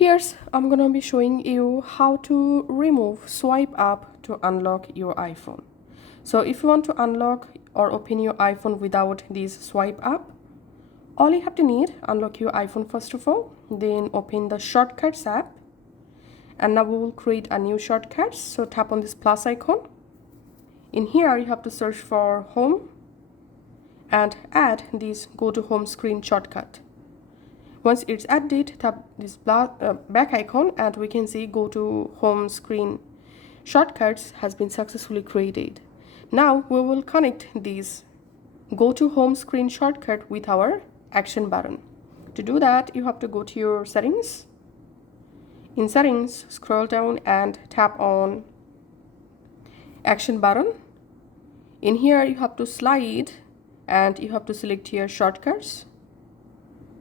I'm gonna be showing you how to remove swipe up to unlock your iPhone. So if you want to unlock or open your iPhone without this swipe up, all you have to need, unlock your iPhone first of all, then open the shortcuts app, and now we will create a new shortcut. So tap on this plus icon. In here you have to search for home and add this go to home screen shortcut. Once it's added, tap this back icon and we can see go to home screen shortcuts has been successfully created. Now we will connect this go to home screen shortcut with our action button. To do that, you have to go to your settings. In settings, scroll down and tap on action button. In here you have to slide and you have to select here shortcuts.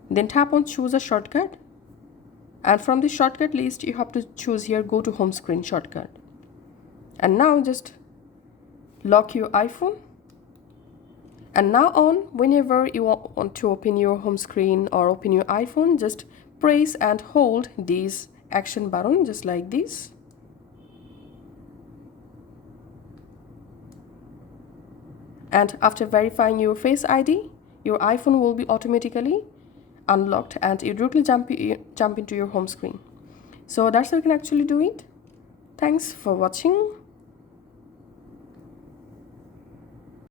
Then tap on choose a shortcut, and from the shortcut list you have to choose here go to home screen shortcut. And now just lock your iPhone, and now on, whenever you want to open your home screen or open your iPhone, just press and hold this action button just like this. And after verifying your Face ID, your iPhone will be automatically unlocked and you directly jump into your home screen. So that's how you can actually do it. Thanks for watching.